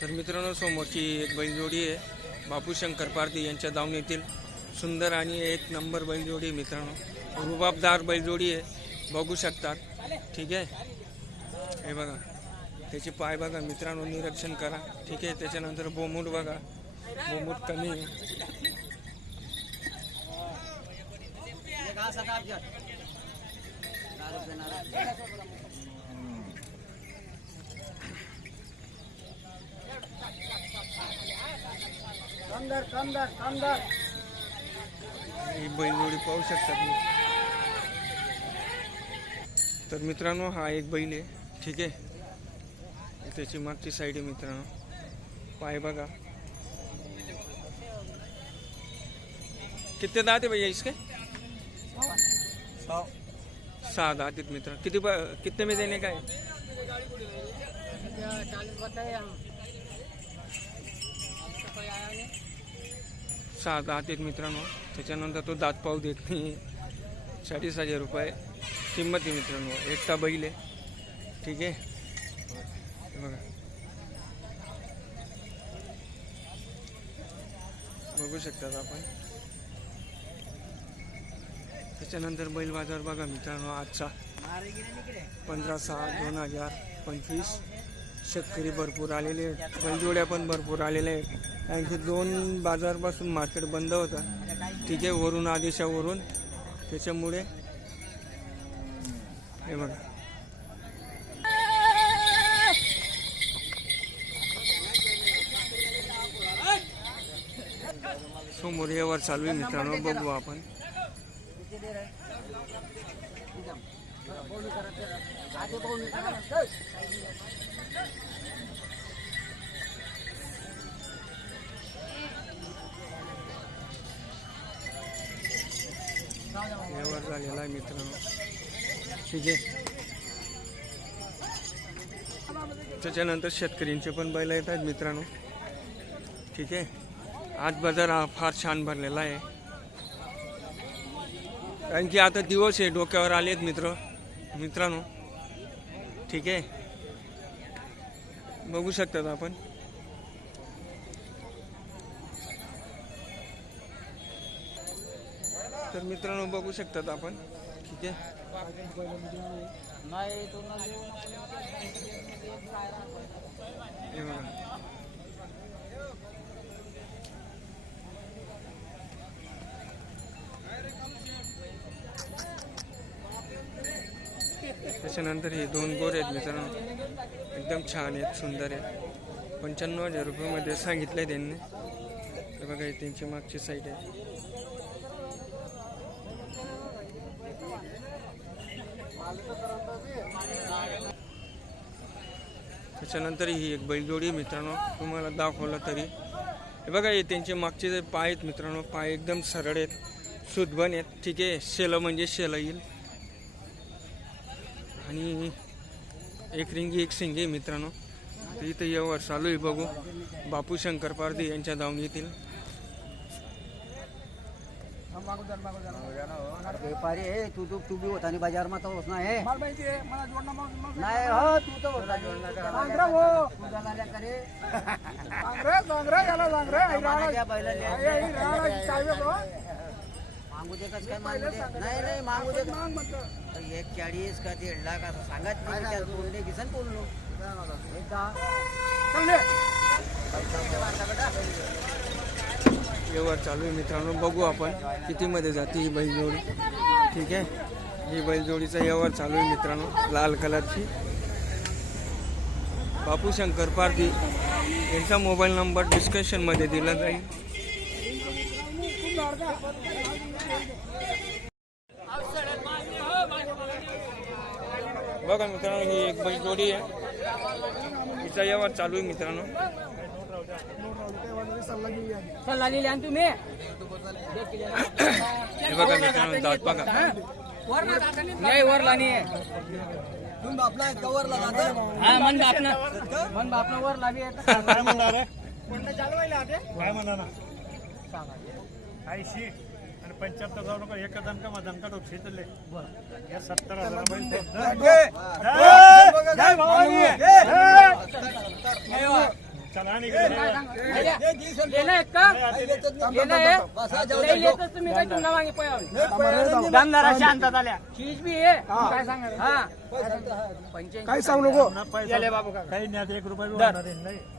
तर मित्रांनो समोरची एक बैलजोडी आहे. बापू शंकर पारधी यांच्या दावणीतील सुंदर आणि एक नंबर बैलजोडी आहे मित्रांनो. रुबाबदार बैलजोडी आहे. बघू शकतात. ठीक आहे? हे बघा. त्याचे पाय बघा मित्रांनो निरीक्षण करा. ठीक आहे? त्याच्यानंतर बोमूट बघा. बोमूट कमी आहे. कामदार कामदार कामदार ही बैलजोडी पाहू शकतात मी तर मित्रांनो हा एक बैल आहे. ठीक आहे? त्याची मागची साईड आहे मित्रांनो. पाय बघा. कितने दात है भैया इसके सहा दात आहेत मित्र किती कितने में देने का सहा दात आहेत मित्रांनो. त्याच्यानंतर तो दात पाहू देत नाही. चाळीस हजार रुपये. किंमत आहे मित्रांनो. एकटा बैल आहे. ठीक आहे? बघा. बघू शकतात आपण. त्याच्यानंतर बैल बाजार बघा मित्रांनो आजचा. पंधरा सहा दोन हजार पंचवीस. शेतकरी भरपूर आलेले आहेत. बैलजोड्या पण भरपूर आलेल्या आहेत. आणखी दोन बाजारपासून मार्केट बंद होतं. ठीक आहे वरून आदेशावरून. त्याच्यामुळे हे बघा. समोर यावर चालू आहे मित्रांनो. बघू आपण. व्यवहार झालेला आहे मित्रांनो. ठीक आहे. त्याच्यानंतर शेतकऱ्यांचे पण बैल येत आहेत मित्रांनो. ठीक आहे. आज बाजार हा फार छान भरलेला आहे. कारण की आता दिवस आहे डोक्यावर आले आहेत मित्र. मित्रांनो. ठीक आहे. बघू शकतात आपण. तर मित्रांनो बघू शकतात आपण. ठीक आहे. नाही तो बघा. त्याच्यानंतर हे दोन गोर आहेत मित्रांनो. एकदम छान आहेत सुंदर आहेत. पंच्याण्णव हजार रुपयामध्ये सांगितलं आहे त्यांनी बघा हे त्यांची मागची साईड आहे. त्याच्यानंतर ही एक बैलजोडी आहे मित्रांनो. तुम्हाला दाखवलं तरी. हे बघा हे त्यांचे मागचे जे पाय आहेत मित्रांनो पाय एकदम सरळ आहेत सुदबन आहेत. ठीक आहे शेलं म्हणजे शेलं येईल. आणि एक रिंगी एक शिंगी मित्रांनो. तर इथं व्यवहार चालू आहे बघू. बापू शंकर पारधी यांच्या येतील. व्यापारी आहे तू तू तू बी होता आणि बाजार मा तो नाही मग नाही हो तू तर होता हो करे याला राणा? मागू दे कसं काय मागू दे नाही नाही मागू दे माग म्हणतो तर एक चाळीस का दीड लाख असं सांगत नाही बोलले किसन बोललो एकदा ये. व्यवहार चालू आहे मित्रांनो. बघू आपण कितीमध्ये जाते ही बैलजोडी. ठीक आहे? ही बैलजोडीचा व्यवहार चालू आहे मित्रांनो लाल कलरची. बापू शंकर पारधी यांचा मोबाईल नंबर डिस्क्रिप्शनमध्ये दिला जाईल. बघा मित्रांनो ही एक बैलजोडी आहे. हिचा व्यवहार चालू आहे मित्रांनो. सल्ला दिली आणि तुम्ही? हे बघा मित्रांनो दात बघा. नाही वरला नाही हा मन बापना मन बापना वरला बी येतं. काय म्हणा ना ऐंशी आणि पंच्याहत्तर जाऊ नका एक दणका मा दणका या सत्तर हजार! चला मागे शांत झाल्या चीज बी आहे. काय सांगा हा. नको? बाबू का? काही नाही आता एक रुपये नाही.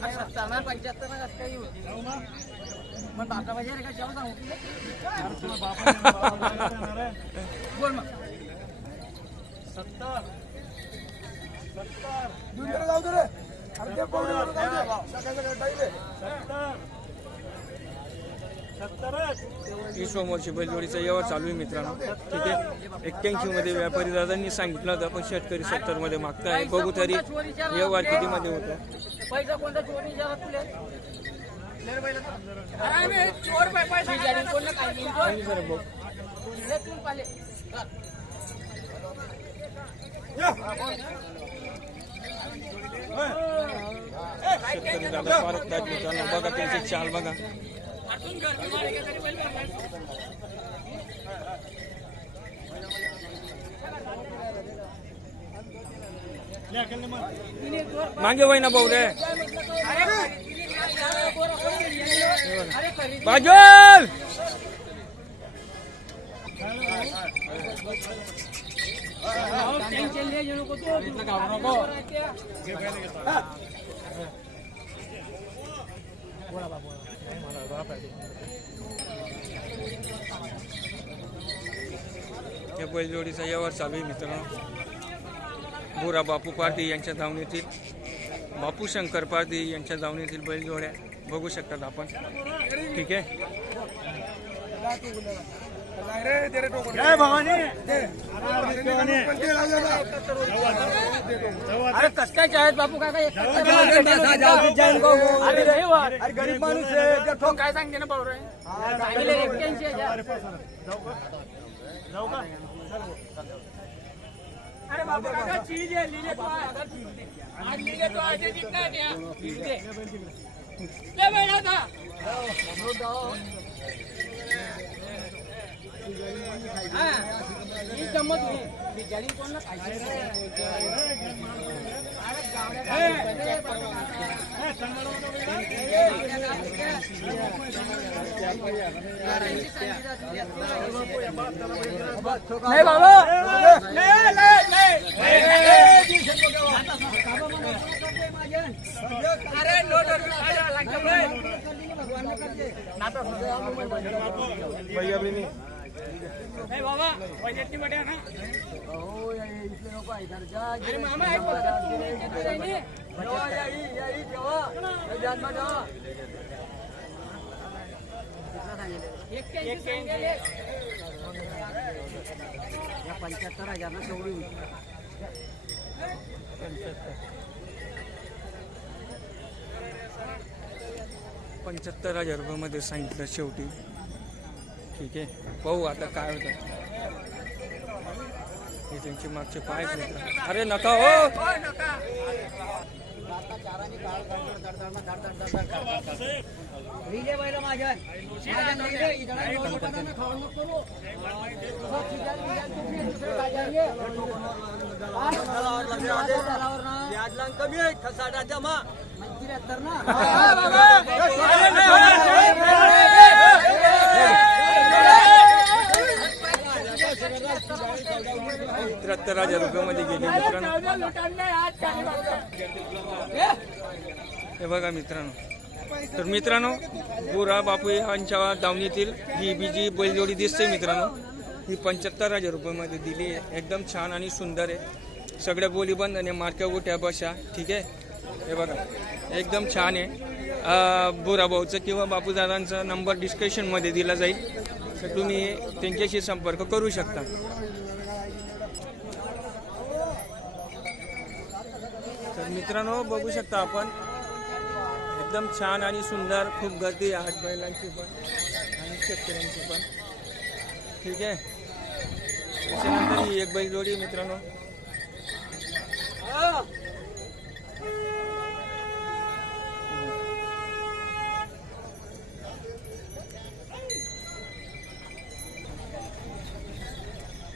सत्तर पंच्याहत्तर काही होती मग बापा पाहिजे रे का? जेवण सांगू? बोल मग. सत्तर. सत्तर. सत्तर. सत्तरच ही सोमवारची बैलजोडीचा व्यवहार चालू आहे मित्रांनो. ठीक आहे? एक्क्याऐंशी मध्ये व्यापारी दादांनी सांगितलं होतं पण शेतकरी सत्तरमध्ये मागताय. बघू तरी व्यवहार किती मध्ये होतं. हा. शेतकरी दादा बघा त्यांची चाल बघा. मग मागे वय ना भाऊ रे अरे खरी बाजल टेन्शन ले घेऊ नको तू. तुला घाबरू नको. या बैलजोडीचा व्यवहार चालू आहे मित्रांनो. बुरा बापू पारधी यांच्या धावणीतील बापू शंकर पारदी यांच्या धावणीतील बैलजोड्या बघू शकतात आपण. ठीक आहे? जय भवानी अरे भवानी अरे कस काय चाळीस बापू काय काय अरे रविवार गरीब माणूस आहे तो काय सांगते ना भाऊ रे सांगितले एक्क्याऐंशी हजार जाऊ का जाऊ का अरे बाबू काका चीज आहे लिहिले तो आहे. आज लिहिले तो आहे, ते जितना है त्या. लिहिले. ले बेटा था. हा, ही गंमत होईल. बिचारी कोण ना खायची नाही बाबा अरे नोट लागतं नाही बाबा बजेटनी मध्ये आहे ना? आहे तुम्ही पंच्याहत्तर हजार ना. तेवढी पंच्याहत्तर हजार रुपयामध्ये सांगितलं शेवटी. ठीक आहे पाहू आता काय होतं हे त्यांचे मागचे पाय अरे नका हो लिहिले बैल माझ्या माझ्या नाही रे, इकडे नऊ रुपयानं खाऊ नको करू. सब खिजाल बिजाल तुम्ही दुसरे काय जायगे? हा? तलावर ना. कमी आहे खसाडा जमा मग त्र्याहत्तर ना त्र्याहत्तर हजार रुपयामध्ये गेले मित्रांनो. हे बघा मित्रांनो. तर मित्रांनो बुरा बापू यांच्या दावणीतील ही बीजी बैलजोडी दिसते मित्रांनो. ही पंच्याहत्तर हजार रुपयामध्ये दिली आहे. एकदम छान आणि सुंदर आहे. सगळ्या बोली बंद आणि मार्क्या गोट्या बशा ठीक आहे? हे बघा एकदम छान आहे. बोरा बुरा भाऊचं किंवा बापूदादांचा नंबर डिस्क्रिप्शनमध्ये दिला जाईल. तर तुम्ही त्यांच्याशी संपर्क करू शकता. मित्रांनो बघू शकता आपण एकदम छान आणि सुंदर खूप गर्दी आहे बैलांची पण आणि शेतकऱ्यांची पण. ठीक आहे? त्याच्यानंतर ही एक बैलजोडी आहे मित्रांनो.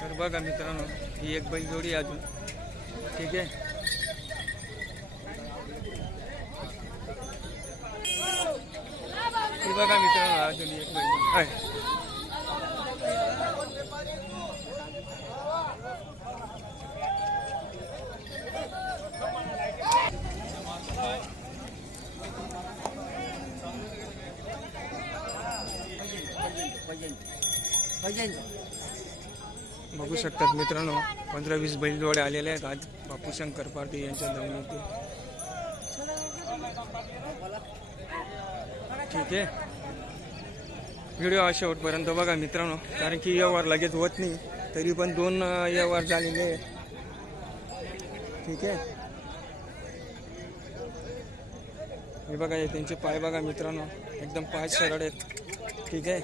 तर बघा मित्रांनो ही एक बैलजोडी जोडी अजून. ठीक आहे? बघा मित्रांनो अजून एक बैलजोडी आहे बघू शकतात मित्रांनो पंधरा वीस बैलजोडे आलेले आहेत. आज बापू शंकर पार्टी यांच्या धावणीतील ठीक आहे. व्हिडिओ हा शेवटपर्यंत बघा मित्रांनो. कारण की व्यवहार लगेच होत नाही. तरी पण दोन व्यवहार झालेले ठीक आहे. हे बघा हे त्यांचे पाय बघा मित्रांनो. एकदम पाय सरळ आहेत. ठीक आहे.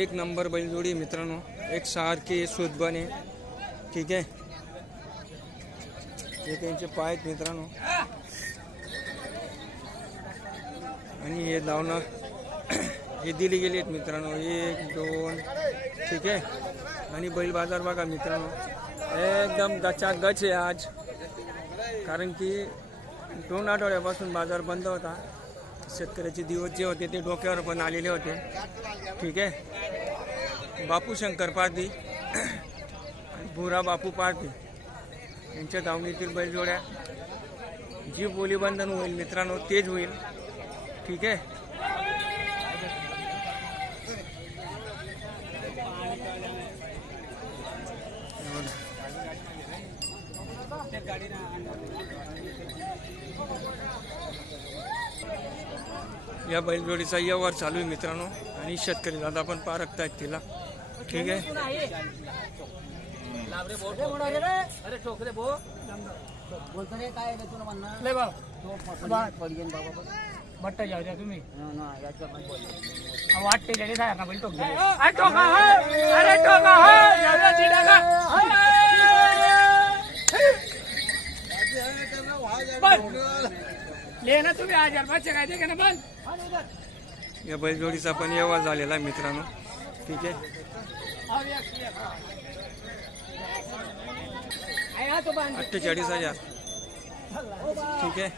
एक नंबर बैलजोडी मित्रांनो. एक सारखी सुदबने ठीक आहे. हे त्यांचे पाय आहेत मित्रांनो. आणि हे धावणं हे दिली गेली आहेत मित्रांनो. एक दोन ठीक आहे? आणि बैल बाजार बघा मित्रांनो. एकदम गचा गच आहे आज. कारण की दोन आठवड्यापासून बाजार बंद होता. शेतकऱ्याचे दिवस जे होते ते डोक्यावर पण आलेले होते. ठीक आहे? बापू शंकर पारधी आणि भुरा बापू पारधी यांच्या दावणीतील बैलजोड्या. जी बोलीबंधन होईल मित्रांनो तेच होईल. ठीक आहे. या बैलजोडीचा व्यवहार चालू आहे मित्रांनो. आणि शेतकरी दादा पण पारखतायत तिला. ठीक आहे. अरे काय बट्टा जाऊ द्या तुम्ही. बोल वाटते गेले साहेब ना बैल टोक दिले. अरे टोका है, अरे टोका है. ले ना तुम्ही हजार पाचशे काय ते ना बंद या बैलजोडीचा पण व्यवहार झालेला आहे मित्रांनो. ठीक आहे. हा तो अठ्ठेचाळीस हजार. ठीक आहे.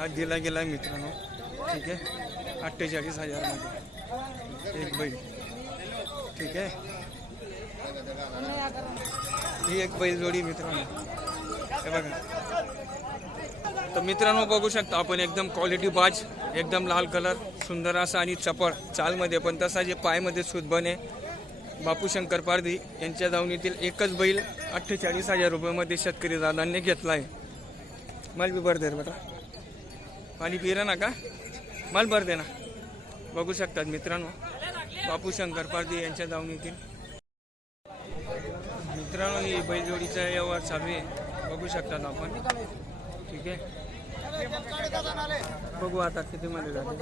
आज दिला गेला आहे मित्रांनो. ठीक आहे. अठ्ठेचाळीस हजारमध्ये. एक बैल. ठीक आहे. ही एक बैल जोडी मित्रांनो. हे बघा. तर मित्रांनो बघू शकता आपण एकदम क्वालिटी बाज एकदम लाल कलर सुंदर असा आणि चपळ. चालमध्ये पण तसा जे पायमध्ये सुदबने बापू शंकर पारधी यांच्या दावणीतील एकच बैल अठ्ठेचाळीस हजार रुपयामध्ये शेतकरी दादांनी घेतला आहे माल बी बरं दे रे बेटा. पाणी पिरा ना का माल भर दे ना बघू शकतात मित्रांनो. बापू शंकर पारदी यांच्या येतील मित्रांनो ही बैलजोडीचा व्यवहार चालू आहे. बघू शकतात आपण. ठीक आहे? बघू आता किती मध्ये झाले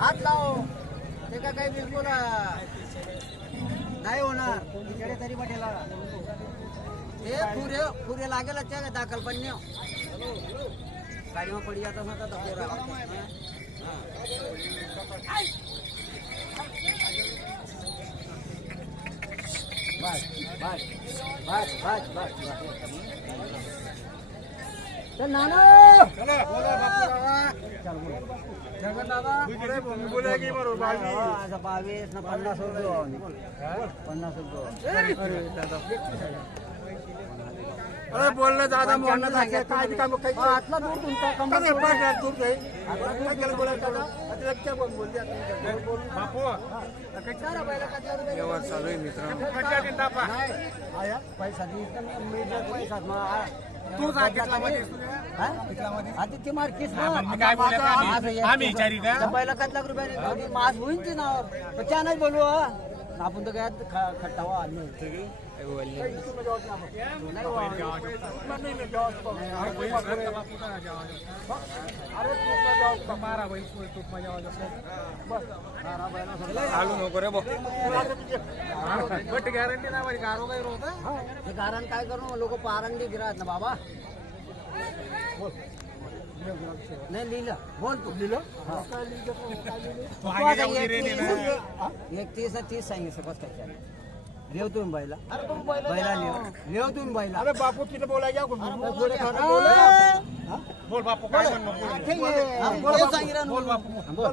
हाथ लाओ देखा काही बिलकुल नाही होणार तिकडे तरी पटेला ते फुरे फुरे लागेल त्या दाखल पण ગાડીમાં પડી જતા નતા ધકેરા બસ બસ બસ બસ બસ બસ बावीस ना पन्नास रुपये. पन्नास रुपये. अरे दादा अरे बोलणं दादा. सांगितलं. काय काय काय आतला दूर तुमचा कंबर दूर केलं बोलायचं आता? बोलते. बापू. व्यवहार चालू आहे मित्रांनो. पैसा पैसा. तू जा? आता ते मार्केट ना. काय आम्ही? बैला कात लाख रुपयाने मास होईन ते नावावर पण त्या नाही बोलू हा. आपण तर काय खट्टावा आलो काय बोलले? नाही वा. चालू नको रे भाऊ हे कारण काय करू लोक पारंगी गिरात ना बाबा नाही लिहिलं बोल तू लिहिलं एक तीस आहे, तीस सांगितलं बस काय लिव तुम्ही बैला बैला तुम्ही बैला अरे बापू तिथे बोलायला खरं. बोल बापू काय म्हणणं ठीक आहे. बोल ना. बोल.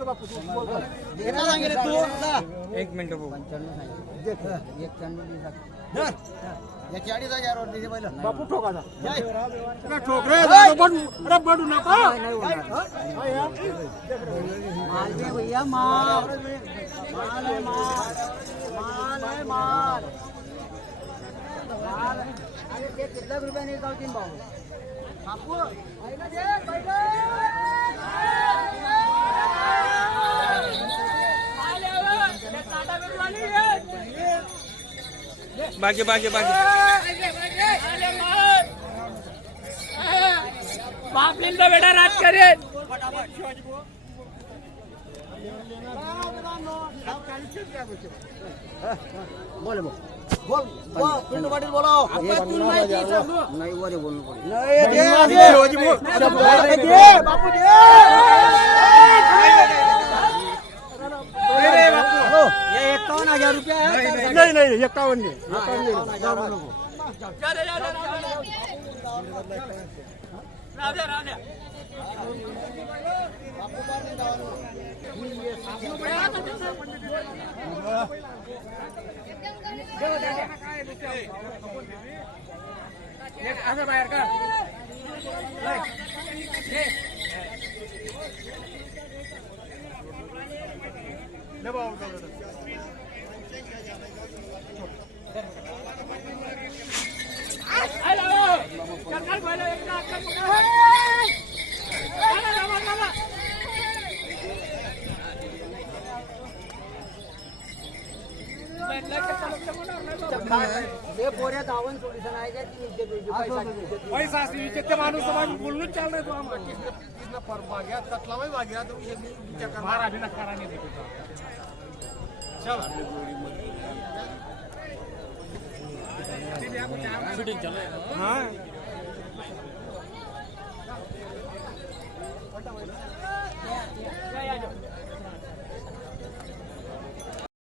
सांगितलं तू. एक मिनिट भाऊ पंच्याण्णव सांगितलं. एक त्र्याण्णव दिवस सांग. याची अडीच हजार वर दिली बैला. बापू ठोकाचा नाही. अरे ठोक रे दादा, बडू अरे बडू नका नाही, नाही होणार. माल दे भैया माल. माल आहे माल. माल आहे माल. माल अरे ते कितल्या रुपयाने गावतील भाऊ? बापू पहिलं दे पहिलं बाकी बाकी बाकी बेटा राज करेल बोल बोल बोल बोल पिंटू पाटील बोलाव नाही वर बोलणं पडेल बापू दे हॅलो, हे एकावन्न हजार रुपये. नाही नाही एकावन्न हा, एकावन्न. हे आहे का पैसा इज्जत. पैसा असते इथे माणूस बोलून चालणार तू आम्हाला बारा बिना करा चल. हा.